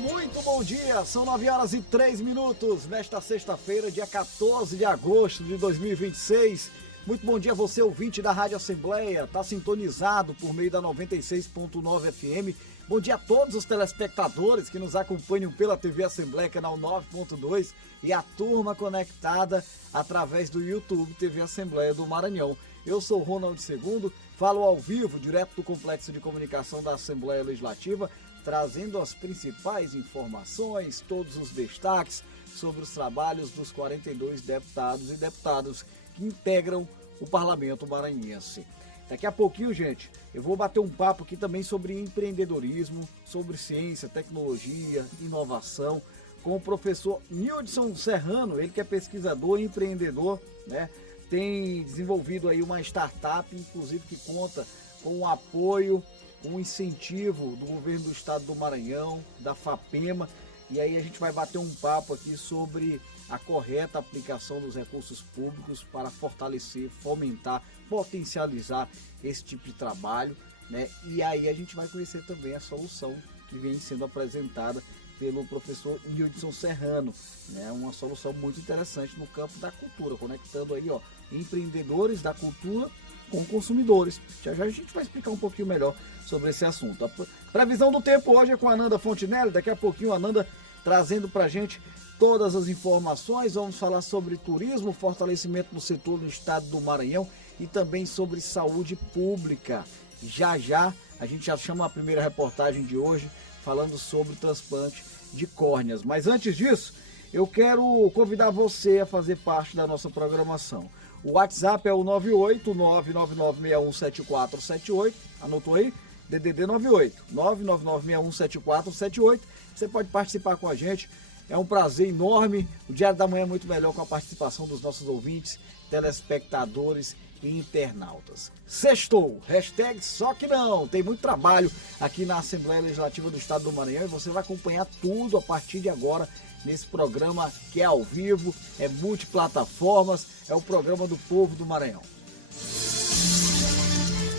muito bom dia, são 9h03 nesta sexta-feira, dia 14 de agosto de 2026. Muito bom dia a você, ouvinte da Rádio Assembleia, está sintonizado por meio da 96.9 FM. Bom dia a todos os telespectadores que nos acompanham pela TV Assembleia, canal 9.2 e a turma conectada através do YouTube TV Assembleia do Maranhão. Eu sou Ronald II, falo ao vivo, direto do Complexo de Comunicação da Assembleia Legislativa, trazendo as principais informações, todos os destaques sobre os trabalhos dos 42 deputados e deputadas que integram o Parlamento maranhense. Daqui a pouquinho, gente, eu vou bater um papo aqui também sobre empreendedorismo, sobre ciência, tecnologia, inovação, com o professor Nildson Serrano, ele que é pesquisador e empreendedor, né? Tem desenvolvido aí uma startup, inclusive que conta com o apoio, com o incentivo do governo do estado do Maranhão, da FAPEMA, e aí a gente vai bater um papo aqui sobre a correta aplicação dos recursos públicos para fortalecer, fomentar, potencializar esse tipo de trabalho, né? E aí a gente vai conhecer também a solução que vem sendo apresentada pelo professor Nildson Serrano, né? Uma solução muito interessante no campo da cultura, conectando aí, ó, empreendedores da cultura com consumidores. Já já a gente vai explicar um pouquinho melhor sobre esse assunto. A previsão do tempo hoje é com a Ananda Fontinelli, daqui a pouquinho a Ananda trazendo pra gente todas as informações. Vamos falar sobre turismo, fortalecimento do setor no estado do Maranhão e também sobre saúde pública. Já já a gente já chama a primeira reportagem de hoje falando sobre o transplante de córneas. Mas antes disso, eu quero convidar você a fazer parte da nossa programação. O WhatsApp é o 98999617478. Anotou aí? DDD 98 999617478. Você pode participar com a gente. É um prazer enorme. O Diário da Manhã é muito melhor com a participação dos nossos ouvintes, telespectadores e internautas. Sextou, hashtag só que não. Tem muito trabalho aqui na Assembleia Legislativa do Estado do Maranhão e você vai acompanhar tudo a partir de agora nesse programa que é ao vivo, é multiplataformas, é o programa do povo do Maranhão.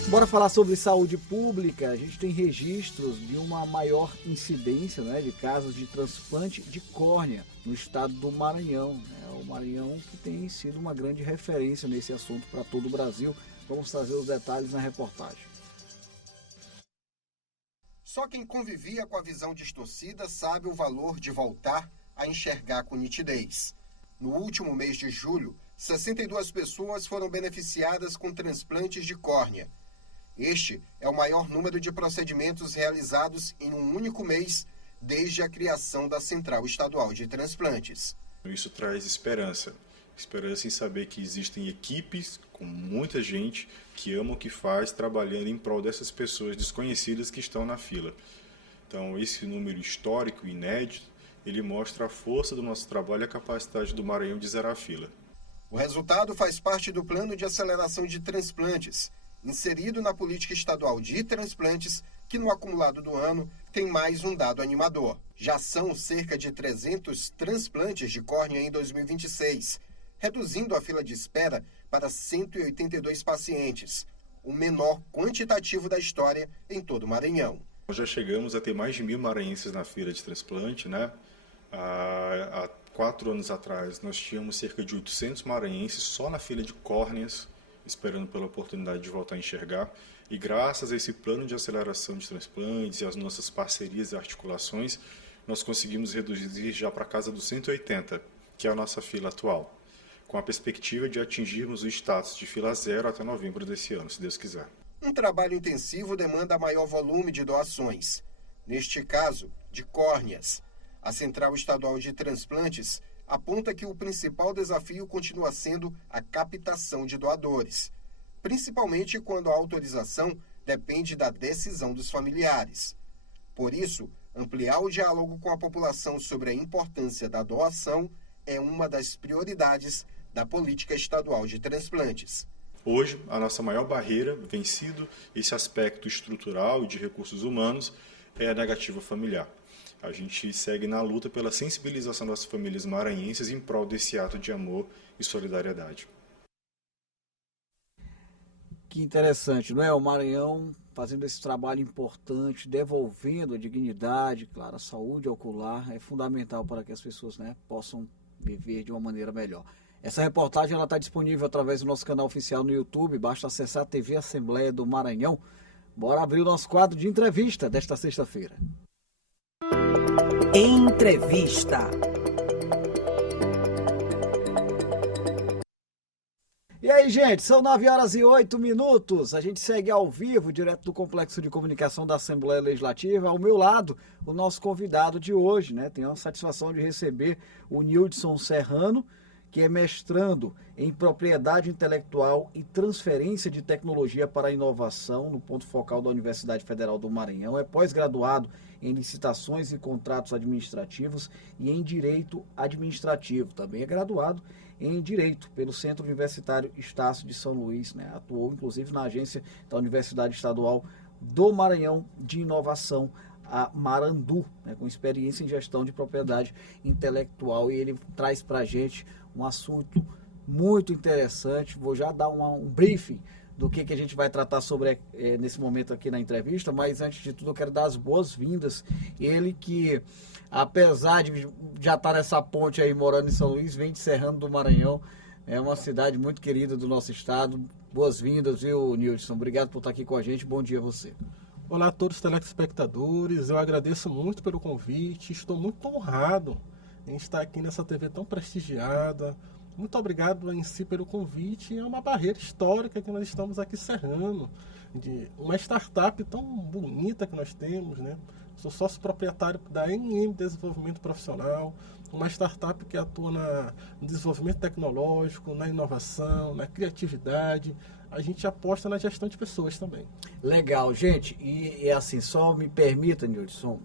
Bora falar sobre saúde pública. A gente tem registros de uma maior incidência, né, de casos de transplante de córnea no estado do Maranhão. O Maranhão que tem sido uma grande referência nesse assunto para todo o Brasil. Vamos trazer os detalhes na reportagem. Só quem convivia com a visão distorcida sabe o valor de voltar a enxergar com nitidez. No último mês de julho, 62 pessoas foram beneficiadas com transplantes de córnea. Este é o maior número de procedimentos realizados em um único mês desde a criação da Central Estadual de Transplantes. Isso traz esperança em saber que existem equipes com muita gente que ama o que faz, trabalhando em prol dessas pessoas desconhecidas que estão na fila. Então, esse número histórico e inédito, ele mostra a força do nosso trabalho e a capacidade do Maranhão de zerar a fila. O resultado faz parte do Plano de Aceleração de Transplantes, inserido na Política Estadual de Transplantes, que no acumulado do ano tem mais um dado animador. Já são cerca de 300 transplantes de córnea em 2026, reduzindo a fila de espera para 182 pacientes, o menor quantitativo da história em todo o Maranhão. Nós já chegamos a ter mais de 1.000 maranhenses na fila de transplante, né? Há 4 anos atrás, nós tínhamos cerca de 800 maranhenses só na fila de córneas, esperando pela oportunidade de voltar a enxergar. E graças a esse plano de aceleração de transplantes e as nossas parcerias e articulações, nós conseguimos reduzir já para casa dos 180, que é a nossa fila atual, com a perspectiva de atingirmos o status de fila zero até novembro desse ano, se Deus quiser. Um trabalho intensivo demanda maior volume de doações, neste caso, de córneas. A Central Estadual de Transplantes aponta que o principal desafio continua sendo a captação de doadores, principalmente quando a autorização depende da decisão dos familiares. Por isso, ampliar o diálogo com a população sobre a importância da doação é uma das prioridades da Política Estadual de Transplantes. Hoje, a nossa maior barreira, vencido esse aspecto estrutural e de recursos humanos, é a negativa familiar. A gente segue na luta pela sensibilização das famílias maranhenses em prol desse ato de amor e solidariedade. Que interessante, não é? O Maranhão fazendo esse trabalho importante, devolvendo a dignidade, claro, a saúde ocular é fundamental para que as pessoas, né, possam viver de uma maneira melhor. Essa reportagem está disponível através do nosso canal oficial no YouTube, basta acessar a TV Assembleia do Maranhão. Bora abrir o nosso quadro de entrevista desta sexta-feira. Entrevista. E aí, gente, são 9h08. A gente segue ao vivo, direto do Complexo de Comunicação da Assembleia Legislativa. Ao meu lado, o nosso convidado de hoje, né? Tenho a satisfação de receber o Nildson Serrano, que é mestrando em Propriedade Intelectual e Transferência de Tecnologia para a Inovação, no ponto focal da Universidade Federal do Maranhão. É pós-graduado em Licitações e Contratos Administrativos e em Direito Administrativo. Também é graduado em Direito pelo Centro Universitário Estácio de São Luís, né? Atuou, inclusive, na agência da Universidade Estadual do Maranhão de Inovação, a Marandu, né? Com experiência em gestão de propriedade intelectual. E ele traz para a gente um assunto muito interessante. Vou já dar um briefing do que a gente vai tratar sobre nesse momento aqui na entrevista, mas antes de tudo eu quero dar as boas-vindas. Ele que, apesar de já estar nessa ponte aí, morando em São Luís, vem de Serrano do Maranhão, é uma cidade muito querida do nosso estado. Boas-vindas, viu, Nildson? Obrigado por estar aqui com a gente, bom dia a você. Olá a todos os telespectadores, eu agradeço muito pelo convite, estou muito honrado em estar aqui nessa TV tão prestigiada. Muito obrigado em si pelo convite. É uma barreira histórica que nós estamos aqui cerrando, de uma startup tão bonita que nós temos, né? Sou sócio proprietário da NM Desenvolvimento Profissional, uma startup que atua no desenvolvimento tecnológico, na inovação, na criatividade. A gente aposta na gestão de pessoas também. Legal, gente. E assim, só me permita, Nildson,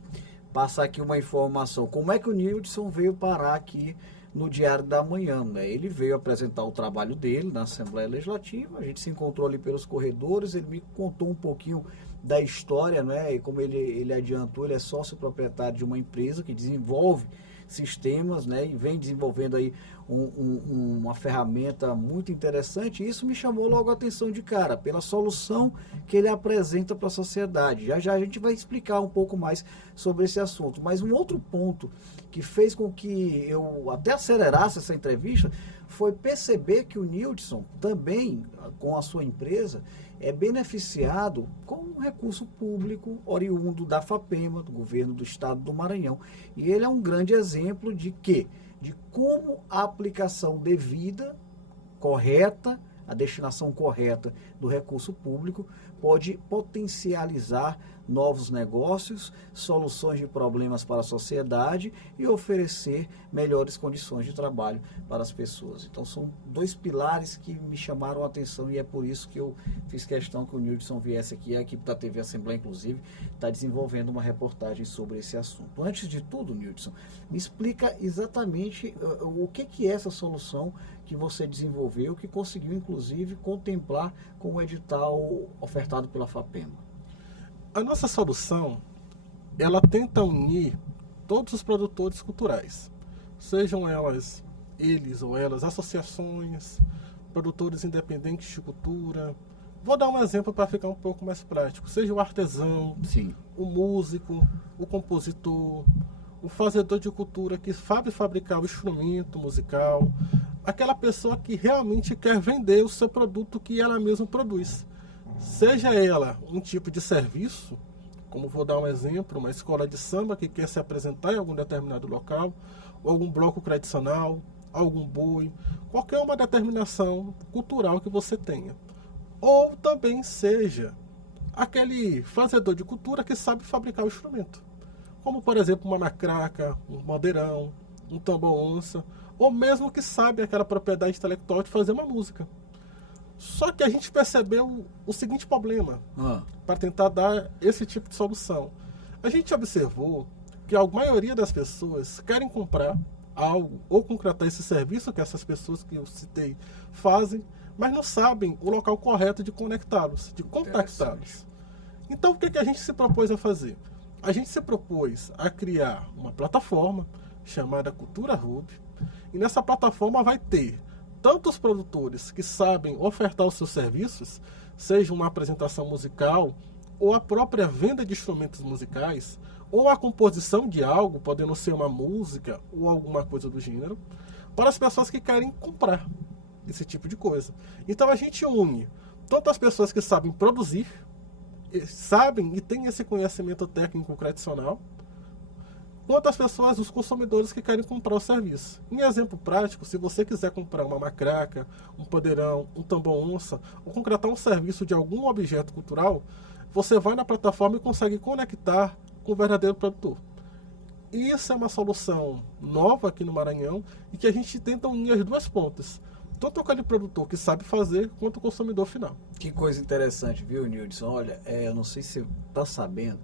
passar aqui uma informação. Como é que o Nildson veio parar aqui no Diário da Manhã, né? Ele veio apresentar o trabalho dele na Assembleia Legislativa, a gente se encontrou ali pelos corredores, ele me contou um pouquinho da história, né? E como ele adiantou, ele é sócio proprietário de uma empresa que desenvolve sistemas, né? E vem desenvolvendo aí uma ferramenta muito interessante. E isso me chamou logo a atenção de cara, pela solução que ele apresenta para a sociedade. Já já a gente vai explicar um pouco mais sobre esse assunto. Mas um outro ponto que fez com que eu até acelerasse essa entrevista foi perceber que o Nildson também, com a sua empresa, é beneficiado com um recurso público oriundo da FAPEMA, do governo do estado do Maranhão. E ele é um grande exemplo de quê? De como a aplicação devida, correta, a destinação correta do recurso público pode potencializar novos negócios, soluções de problemas para a sociedade e oferecer melhores condições de trabalho para as pessoas. Então são dois pilares que me chamaram a atenção e é por isso que eu fiz questão que o Nildson viesse aqui. A equipe da TV Assembleia, inclusive, está desenvolvendo uma reportagem sobre esse assunto. Antes de tudo, Nildson, me explica exatamente o que é essa solução que você desenvolveu, que conseguiu, inclusive, contemplar com o edital ofertado pela FAPEMA. A nossa solução, ela tenta unir todos os produtores culturais, sejam eles ou elas associações, produtores independentes de cultura. Vou dar um exemplo para ficar um pouco mais prático. Seja o artesão, Sim. O músico, o compositor, o fazedor de cultura que sabe fabricar o instrumento musical, aquela pessoa que realmente quer vender o seu produto que ela mesma produz. Seja ela um tipo de serviço, como vou dar um exemplo, uma escola de samba que quer se apresentar em algum determinado local, ou algum bloco tradicional, algum boi, qualquer uma determinação cultural que você tenha. Ou também seja aquele fazedor de cultura que sabe fabricar o instrumento, como por exemplo uma macraca, um bandeirão, um tambor-onça, ou mesmo que sabe aquela propriedade intelectual de fazer uma música. Só que a gente percebeu o seguinte problema para tentar dar esse tipo de solução. A gente observou que a maioria das pessoas querem comprar algo ou concretar esse serviço que essas pessoas que eu citei fazem, mas não sabem o local correto de conectá-los, de contactá-los. Então o que a gente se propôs a fazer? A gente se propôs a criar uma plataforma chamada Cultura Hub, e nessa plataforma vai ter tanto os produtores que sabem ofertar os seus serviços, seja uma apresentação musical, ou a própria venda de instrumentos musicais, ou a composição de algo, podendo ser uma música ou alguma coisa do gênero, para as pessoas que querem comprar esse tipo de coisa. Então a gente une tanto as pessoas que sabem produzir, sabem e têm esse conhecimento técnico tradicional, quanto as pessoas, os consumidores que querem comprar o serviço. Em exemplo prático, se você quiser comprar uma matraca, um pandeirão, um tambor onça, ou contratar um serviço de algum objeto cultural, você vai na plataforma e consegue conectar com o verdadeiro produtor. Isso é uma solução nova aqui no Maranhão e que a gente tenta unir as duas pontas. Tanto aquele produtor que sabe fazer, quanto o consumidor final. Que coisa interessante, viu, Nildson? Olha, eu não sei se você está sabendo,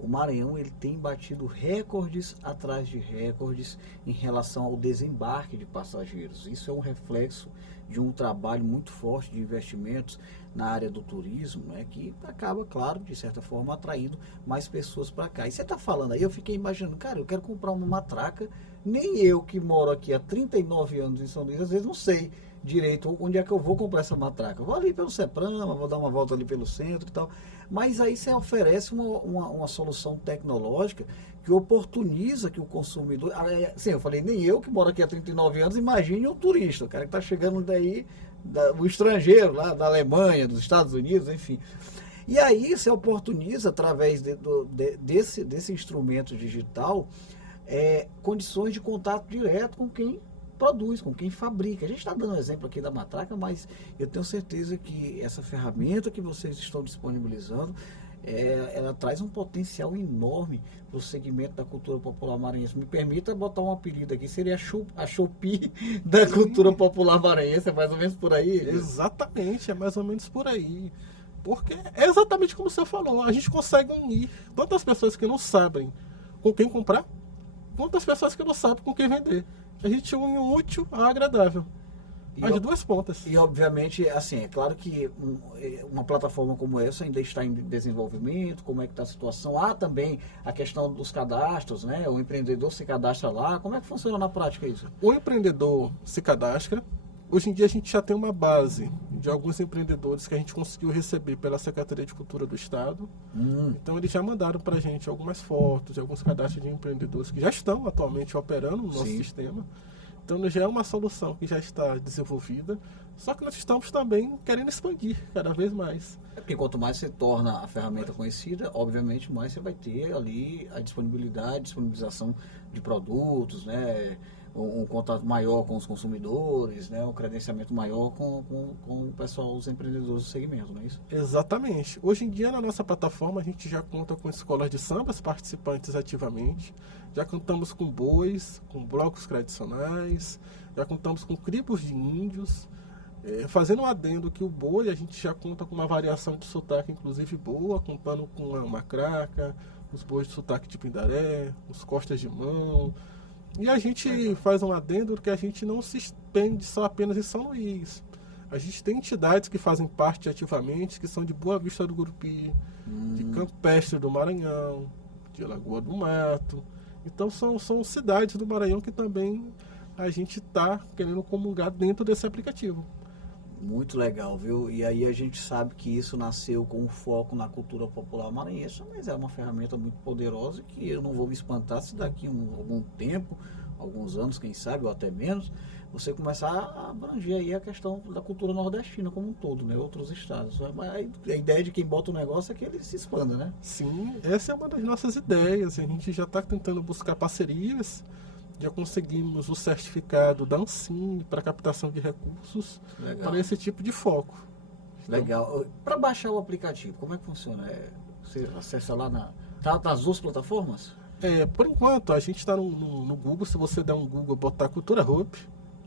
o Maranhão ele tem batido recordes atrás de recordes em relação ao desembarque de passageiros. Isso é um reflexo de um trabalho muito forte de investimentos na área do turismo, né, que acaba, claro, de certa forma, atraindo mais pessoas para cá. E você está falando aí, eu fiquei imaginando, cara, eu quero comprar uma matraca, nem eu que moro aqui há 39 anos em São Luís, às vezes não sei direito onde é que eu vou comprar essa matraca. Vou ali pelo Seprama, vou dar uma volta ali pelo centro e tal. Mas aí você oferece uma solução tecnológica que oportuniza que o consumidor... Sim, eu falei, nem eu que moro aqui há 39 anos, imagine um turista, o cara que está chegando daí, o estrangeiro lá da Alemanha, dos Estados Unidos, enfim. E aí você oportuniza, através desse instrumento digital, condições de contato direto com quem produz, com quem fabrica. A gente está dando um exemplo aqui da matraca, mas eu tenho certeza que essa ferramenta que vocês estão disponibilizando, ela traz um potencial enorme para o segmento da cultura popular maranhense. Me permita botar um apelido aqui, seria a Shopee da cultura popular maranhense, é mais ou menos por aí? Exatamente, é mais ou menos por aí. Porque é exatamente como você falou, a gente consegue unir tantas pessoas que não sabem com quem comprar, quanto as pessoas que não sabem com quem vender. A gente une o útil ao agradável. As duas pontas. E obviamente, assim, é claro que uma plataforma como essa ainda está em desenvolvimento, como é que está a situação. Há também a questão dos cadastros, né? O empreendedor se cadastra lá. Como é que funciona na prática isso? O empreendedor se cadastra. Hoje em dia a gente já tem uma base de alguns empreendedores que a gente conseguiu receber pela Secretaria de Cultura do Estado. Então eles já mandaram para a gente algumas fotos de alguns cadastros de empreendedores que já estão atualmente operando no nosso sistema. Então já é uma solução que já está desenvolvida, só que nós estamos também querendo expandir cada vez mais. Porque quanto mais você torna a ferramenta conhecida, obviamente mais você vai ter ali a disponibilização de produtos, né? Um contato maior com os consumidores, né? Um credenciamento maior com o pessoal, os empreendedores do segmento, não é isso? Exatamente. Hoje em dia na nossa plataforma a gente já conta com escolas de sambas participantes ativamente, já contamos com bois, com blocos tradicionais, já contamos com cribos de índios, fazendo um adendo que o boi a gente já conta com uma variação de sotaque inclusive boa, contando com a macraca, os bois de sotaque de Pindaré, os costas de mão. E a gente faz um adendo que a gente não se expende só apenas em São Luís. A gente tem entidades que fazem parte ativamente, que são de Boa Vista do Gurupi, de Campestre do Maranhão, de Lagoa do Mato. Então são cidades do Maranhão que também a gente está querendo comungar dentro desse aplicativo. Muito legal, viu? E aí a gente sabe que isso nasceu com um foco na cultura popular maranhense, mas é uma ferramenta muito poderosa que eu não vou me espantar se daqui algum tempo, alguns anos, quem sabe, ou até menos, você começar a abranger aí a questão da cultura nordestina como um todo, né? Outros estados. Mas a ideia de quem bota o negócio é que ele se expanda, né? Sim, essa é uma das nossas ideias. A gente já está tentando buscar parcerias. Já conseguimos o certificado da Ancine para captação de recursos para esse tipo de foco. Legal. Para baixar o aplicativo, como é que funciona? Você acessa lá tá nas duas plataformas? Por enquanto, a gente está no Google. Se você der um Google, botar Cultura Hub,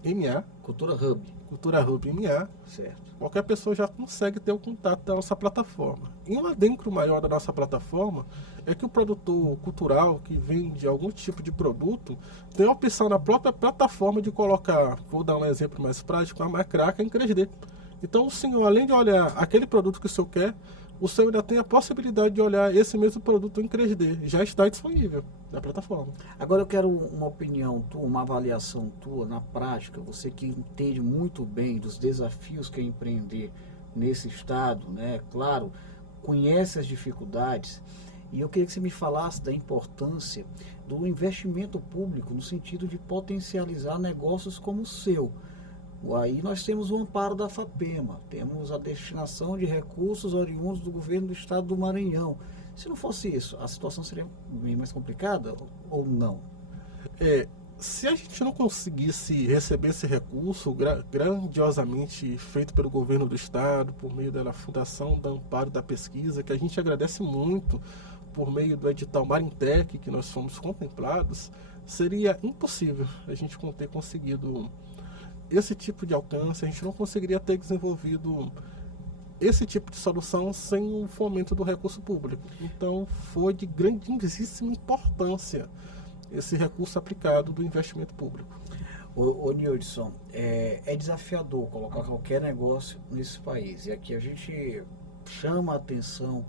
MA. Cultura Hub. Cultura Hub, MA. Certo. Qualquer pessoa já consegue ter o contato da nossa plataforma. E um adentro maior da nossa plataforma é que o produtor cultural que vende algum tipo de produto tem a opção na própria plataforma de colocar, vou dar um exemplo mais prático, a macraca em 3D. Então o senhor, além de olhar aquele produto que o senhor quer, o senhor ainda tem a possibilidade de olhar esse mesmo produto em 3D. Já está disponível na plataforma. Agora eu quero uma opinião tua, uma avaliação tua na prática, você que entende muito bem dos desafios que é empreender nesse estado, né? Claro, conhece as dificuldades, e eu queria que você me falasse da importância do investimento público no sentido de potencializar negócios como o seu. Aí nós temos o amparo da FAPEMA, temos a destinação de recursos oriundos do governo do estado do Maranhão. Se não fosse isso, a situação seria bem mais complicada ou não? Se a gente não conseguisse receber esse recurso grandiosamente feito pelo governo do estado, por meio da Fundação da Amparo da Pesquisa, que a gente agradece muito, por meio do edital Marintec, que nós fomos contemplados, seria impossível a gente ter conseguido esse tipo de alcance, a gente não conseguiria ter desenvolvido esse tipo de solução sem o fomento do recurso público. Então, foi de grandíssima importância esse recurso aplicado do investimento público. Ô Nildson, é desafiador colocar qualquer negócio nesse país. E aqui a gente chama a atenção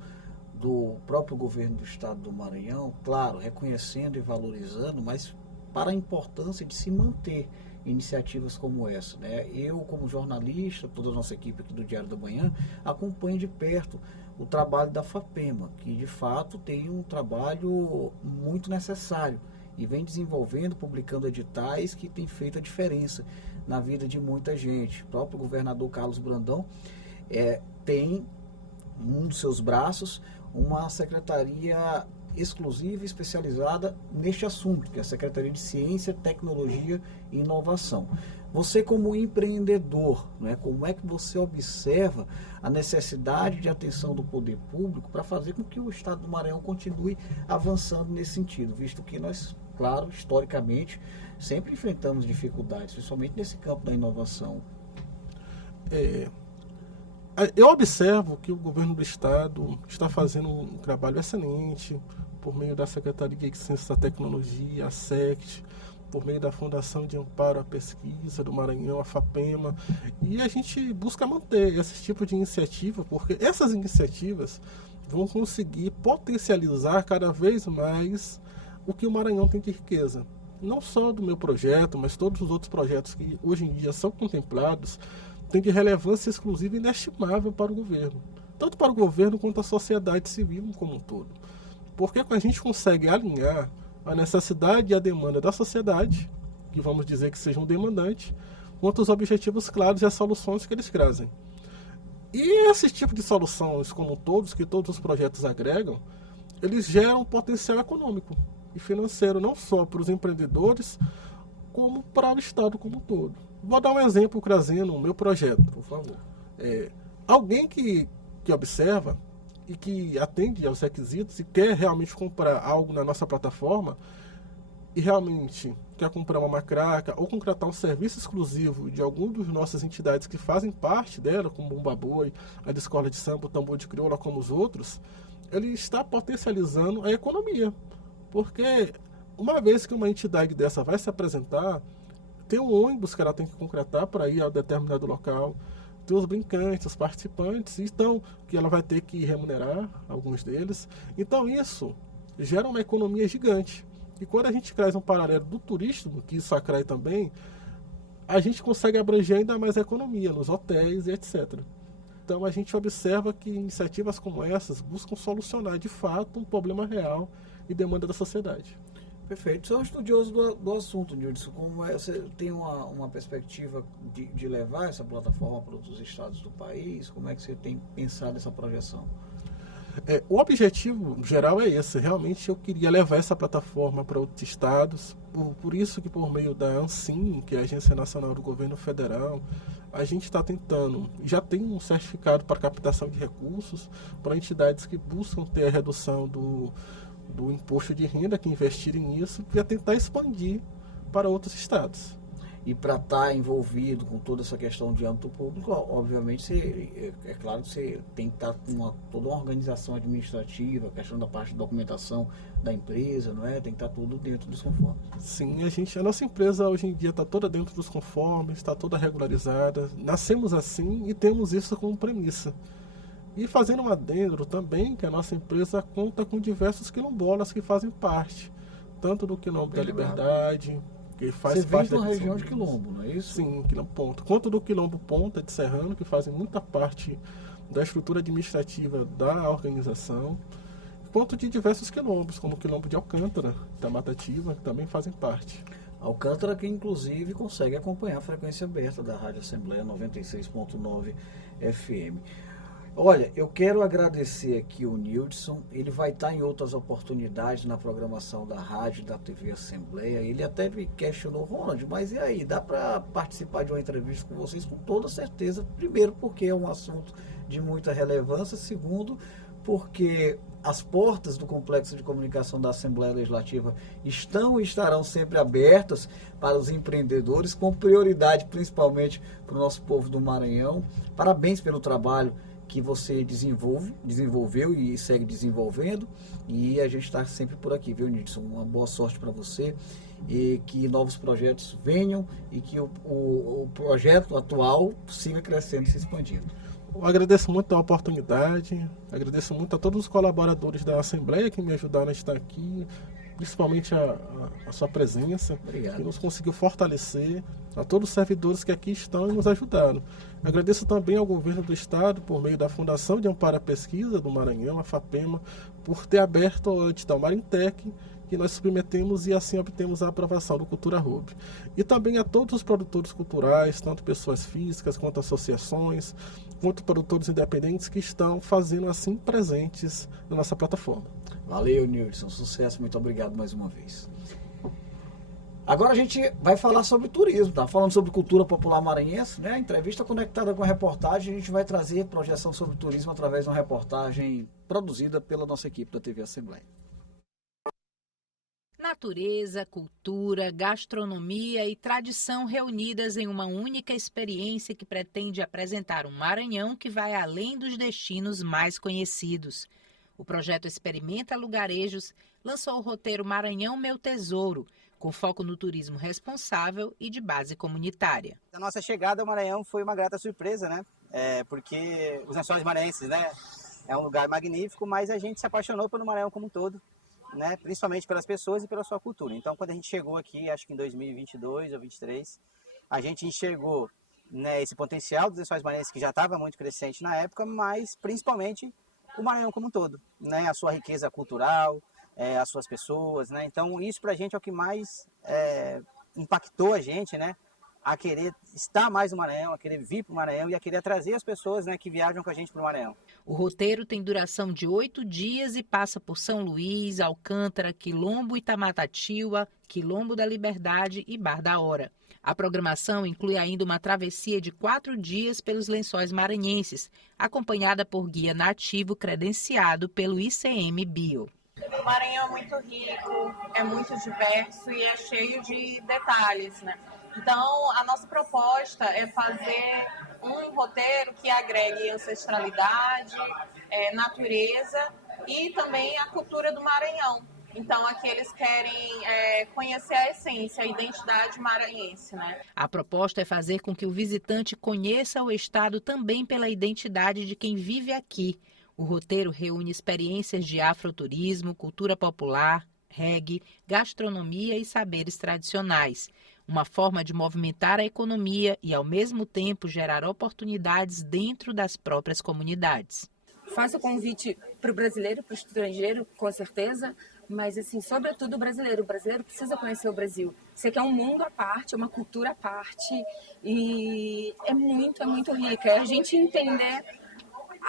do próprio governo do estado do Maranhão, claro, reconhecendo e valorizando, mas para a importância de se manter iniciativas como essa, né? Eu, como jornalista, toda a nossa equipe aqui do Diário da Manhã, acompanho de perto o trabalho da FAPEMA, que de fato tem um trabalho muito necessário e vem desenvolvendo, publicando editais que tem feito a diferença na vida de muita gente. O próprio governador Carlos Brandão tem um dos seus braços uma secretaria exclusiva e especializada neste assunto, que é a Secretaria de Ciência, Tecnologia e Inovação. Você, como empreendedor, né, como é que você observa a necessidade de atenção do poder público para fazer com que o estado do Maranhão continue avançando nesse sentido, visto que nós, claro, historicamente, sempre enfrentamos dificuldades, principalmente nesse campo da inovação? Eu observo que o governo do estado está fazendo um trabalho excelente por meio da Secretaria de Ciência e Tecnologia, a SECT, por meio da Fundação de Amparo à Pesquisa do Maranhão, a FAPEMA, e a gente busca manter esse tipo de iniciativa, porque essas iniciativas vão conseguir potencializar cada vez mais o que o Maranhão tem de riqueza. Não só do meu projeto, mas todos os outros projetos que hoje em dia são contemplados têm de relevância exclusiva e inestimável para o governo, tanto para o governo quanto a sociedade civil como um todo. Porque a gente consegue alinhar a necessidade e a demanda da sociedade, que vamos dizer que sejam demandantes, quanto os objetivos claros e as soluções que eles trazem. E esse tipo de soluções, como todos, que todos os projetos agregam, eles geram potencial econômico e financeiro, não só para os empreendedores, como para o Estado como um todo. Vou dar um exemplo trazendo o meu projeto, por favor. Alguém que observa e que atende aos requisitos e quer realmente comprar algo na nossa plataforma e realmente quer comprar uma matraca ou contratar um serviço exclusivo de alguma das nossas entidades que fazem parte dela, como o Bumba Boi, a de Escola de Samba, o Tambor de Crioula, como os outros, ele está potencializando a economia. Porque uma vez que uma entidade dessa vai se apresentar, tem um ônibus que ela tem que concretar para ir a determinado local, tem os brincantes, os participantes, então, que ela vai ter que remunerar alguns deles. Então isso gera uma economia gigante. E quando a gente traz um paralelo do turismo, que isso atrai também, a gente consegue abranger ainda mais a economia, nos hotéis e etc. Então a gente observa que iniciativas como essas buscam solucionar de fato um problema real e demanda da sociedade. Perfeito. Você é um estudioso do assunto, Nildson. Como você tem uma perspectiva de levar essa plataforma para outros estados do país? Como é que você tem pensado essa projeção? O objetivo geral é esse. Realmente eu queria levar essa plataforma para outros estados. Por isso que por meio da ANSIM, que é a Agência Nacional do Governo Federal, a gente está tentando, já tem um certificado para captação de recursos para entidades que buscam ter a redução do imposto de renda, que investirem nisso, para tentar expandir para outros estados. E para estar envolvido com toda essa questão de âmbito público, obviamente, é claro que você tem que estar com toda uma organização administrativa, a questão da parte de documentação da empresa, não é? Tem que estar tudo dentro dos conformes. Sim, a nossa empresa hoje em dia está toda dentro dos conformes, está toda regularizada, nascemos assim e temos isso como premissa. E fazendo um adendo também, que a nossa empresa conta com diversos quilombolas que fazem parte, tanto do Quilombo da Liberdade, que faz parte da região de Quilombo, não é isso? Sim, Quilombo Ponta. Quanto do Quilombo Ponta de Serrano, que fazem muita parte da estrutura administrativa da organização, quanto de diversos quilombos, como o quilombo de Alcântara, da Matativa, que também fazem parte. Alcântara, que inclusive consegue acompanhar a frequência aberta da Rádio Assembleia 96.9 FM. Olha, eu quero agradecer aqui o Nildson, ele vai estar em outras oportunidades na programação da rádio, da TV Assembleia. Ele até me questionou, Ronald, mas e aí, dá para participar de uma entrevista com vocês? Com toda certeza. Primeiro, porque é um assunto de muita relevância. Segundo, porque as portas do Complexo de Comunicação da Assembleia Legislativa estão e estarão sempre abertas para os empreendedores, com prioridade principalmente para o nosso povo do Maranhão. Parabéns pelo trabalho que você desenvolveu e segue desenvolvendo, e a gente está sempre por aqui, viu, Nildson? Uma boa sorte para você, e que novos projetos venham e que o projeto atual siga crescendo e se expandindo. Eu agradeço muito a oportunidade, agradeço muito a todos os colaboradores da Assembleia que me ajudaram a estar aqui, principalmente a sua presença, Obrigado. Que nos conseguiu fortalecer, a todos os servidores que aqui estão e nos ajudaram. Agradeço também ao governo do estado, por meio da Fundação de Amparo à Pesquisa do Maranhão, a FAPEMA, por ter aberto o edital Marintec, que nós submetemos e assim obtemos a aprovação do Cultura Hub. E também a todos os produtores culturais, tanto pessoas físicas quanto associações, quanto produtores independentes que estão fazendo assim presentes na nossa plataforma. Valeu, Nildson. Sucesso. Muito obrigado mais uma vez. Agora a gente vai falar sobre turismo, tá? Falando sobre cultura popular maranhense, né? Entrevista conectada com a reportagem. A gente vai trazer projeção sobre turismo através de uma reportagem produzida pela nossa equipe da TV Assembleia. Natureza, cultura, gastronomia e tradição reunidas em uma única experiência que pretende apresentar um Maranhão que vai além dos destinos mais conhecidos. O projeto Experimenta Lugarejos lançou o roteiro Maranhão Meu Tesouro, com foco no turismo responsável e de base comunitária. A nossa chegada ao Maranhão foi uma grata surpresa, né? Porque os Lençóis Maranhenses, né, é um lugar magnífico, mas a gente se apaixonou pelo Maranhão como um todo, né? Principalmente pelas pessoas e pela sua cultura. Então, quando a gente chegou aqui, acho que em 2022 ou 2023, a gente enxergou, né, esse potencial dos Lençóis Maranhenses que já estava muito crescente na época, mas principalmente o Maranhão como um todo, né? A sua riqueza cultural, as suas pessoas, né? Então isso pra gente é o que mais impactou a gente, né? A querer estar mais no Maranhão, a querer vir para o Maranhão e a querer trazer as pessoas, né, que viajam com a gente para o Maranhão. O roteiro tem duração de 8 dias e passa por São Luís, Alcântara, Quilombo Itamatatiba, Quilombo da Liberdade e Bar da Hora. A programação inclui ainda uma travessia de 4 dias pelos Lençóis Maranhenses, acompanhada por guia nativo credenciado pelo ICMBio. O Maranhão é muito rico, é muito diverso e é cheio de detalhes, né? Então, a nossa proposta é fazer um roteiro que agregue ancestralidade, natureza e também a cultura do Maranhão. Então, aqui eles querem conhecer a essência, a identidade maranhense, né? A proposta é fazer com que o visitante conheça o estado também pela identidade de quem vive aqui. O roteiro reúne experiências de afroturismo, cultura popular, reggae, gastronomia e saberes tradicionais. Uma forma de movimentar a economia e, ao mesmo tempo, gerar oportunidades dentro das próprias comunidades. Faço o convite para o brasileiro, para o estrangeiro, com certeza, mas, assim, sobretudo o brasileiro. O brasileiro precisa conhecer o Brasil. Isso aqui é um mundo à parte, é uma cultura à parte e é muito rica. É a gente entender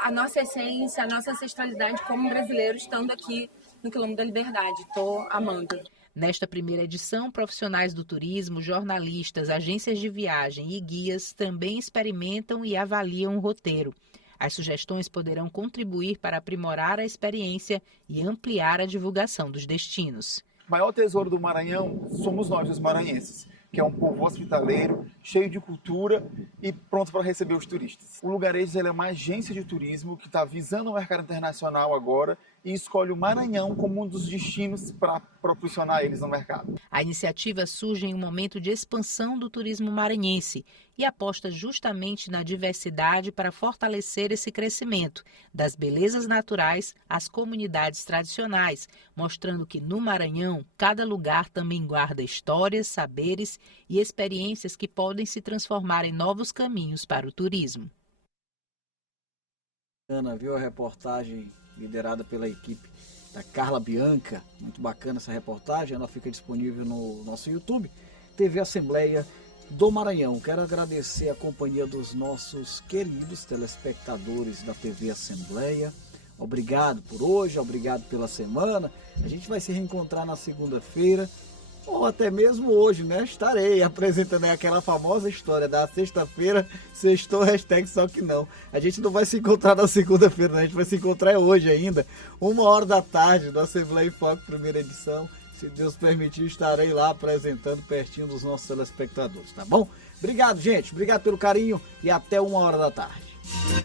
a nossa essência, a nossa ancestralidade como brasileiro, estando aqui no Quilombo da Liberdade. Estou amando. Nesta primeira edição, profissionais do turismo, jornalistas, agências de viagem e guias também experimentam e avaliam o roteiro. As sugestões poderão contribuir para aprimorar a experiência e ampliar a divulgação dos destinos. O maior tesouro do Maranhão somos nós, os maranhenses, que é um povo hospitaleiro, cheio de cultura e pronto para receber os turistas. O Lugarejos é uma agência de turismo que está visando o mercado internacional agora e escolhe o Maranhão como um dos destinos para proporcionar eles no mercado. A iniciativa surge em um momento de expansão do turismo maranhense e aposta justamente na diversidade para fortalecer esse crescimento, das belezas naturais às comunidades tradicionais, mostrando que no Maranhão, cada lugar também guarda histórias, saberes e experiências que podem se transformar em novos caminhos para o turismo. Ana, viu a reportagem liderada pela equipe da Carla Bianca? Muito bacana essa reportagem, ela fica disponível no nosso YouTube, TV Assembleia do Maranhão. Quero agradecer a companhia dos nossos queridos telespectadores da TV Assembleia. Obrigado por hoje, obrigado pela semana. A gente vai se reencontrar na segunda-feira, ou até mesmo hoje, né? Estarei apresentando aquela famosa história da sexta-feira, sextou, hashtag só que não. A gente não vai se encontrar na segunda-feira, né? A gente vai se encontrar hoje ainda, 1h da tarde, do Assembleia em Foco, primeira edição. Se Deus permitir, estarei lá apresentando pertinho dos nossos telespectadores, tá bom? Obrigado, gente. Obrigado pelo carinho e até 1h da tarde.